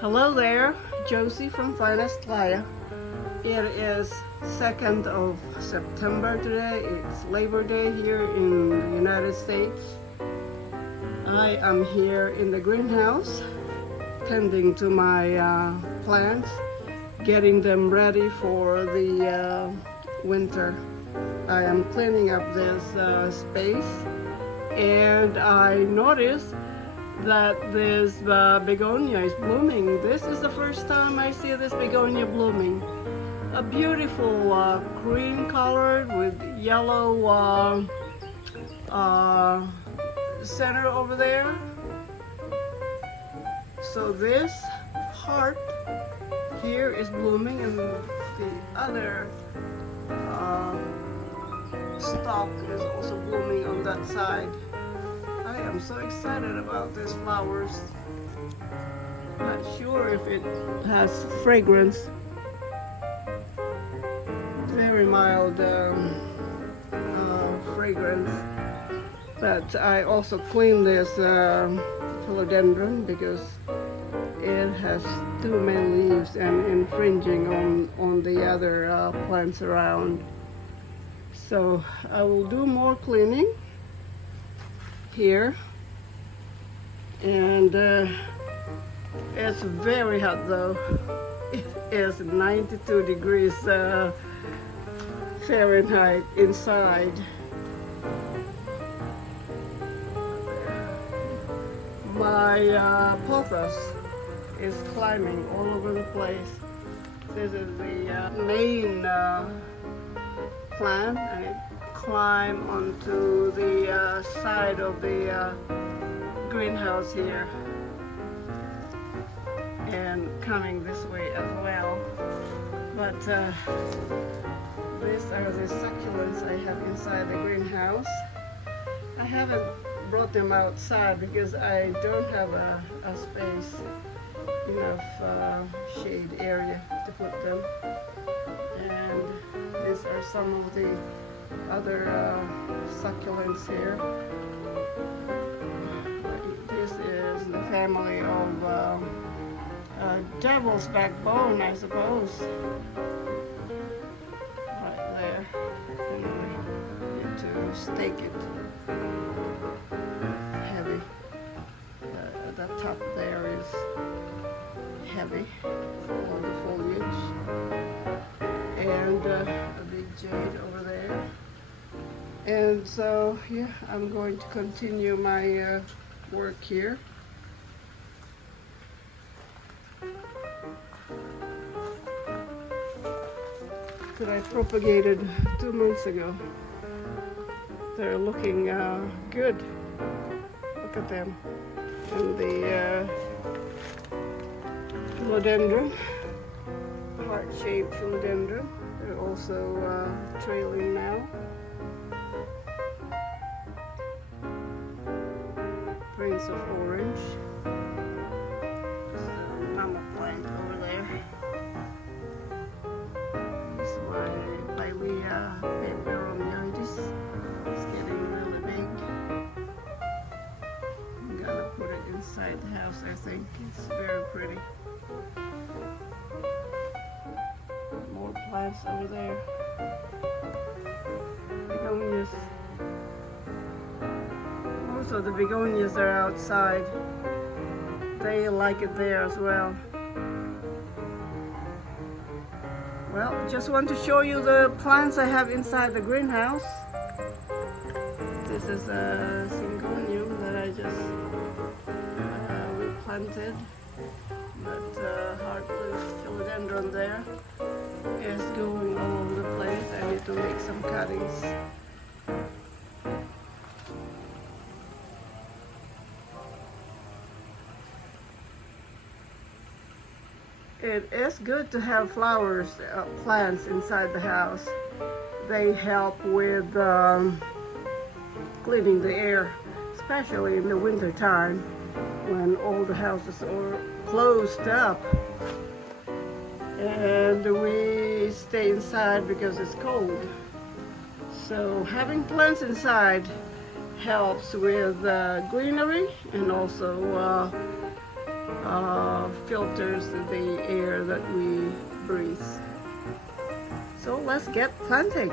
Hello there, Josie from Finest Playa. It is 2nd of September today. It's Labor Day here in the United States. I am here in the greenhouse tending to my plants, getting them ready for the winter. I am cleaning up this space, and I noticed that this begonia is blooming. This is the first time I see this begonia blooming. A beautiful cream colored with yellow center over there. So this heart here is blooming, and the other stalk is also blooming on that side. I am so excited about these flowers. Not sure if it has fragrance. Very mild fragrance. But I also cleaned this philodendron because it has too many leaves and infringing on the other plants around. So I will do more cleaning here, and it's very hot though. It is 92 degrees Fahrenheit inside. My pothos is climbing all over the place. This is the main plant, and it climb onto the side of the greenhouse here and coming this way as well. But these are the succulents I have inside the greenhouse. I haven't brought them outside because I don't have a space, enough shade area to put them. And these are some of the other succulents here. This is the family of devil's backbone, I suppose. Right there. And we need to stake it. Heavy. The top there is heavy, all the foliage. And a big jade over there. And so, yeah, I'm going to continue my work here. That I propagated 2 months ago. They're looking good. Look at them. And the philodendron, heart-shaped philodendron, they're also trailing now. Prince of Orange. Mama plant over there. This is my peperomioides. It's getting really big. I'm gonna put it inside the house, I think. It's very pretty. More plants over there. Begonias. Most of the begonias are outside. They like it there as well. Well, just want to show you the plants I have inside the greenhouse. This is a syngonium that I just replanted. But heartless philodendron there is going all over the place. I need to make some cuttings. It is good to have flowers, plants inside the house. They help with cleaning the air, especially in the winter time when all the houses are closed up and we stay inside because it's cold. So having plants inside helps with greenery and also filters the air that we breathe. So let's get planting.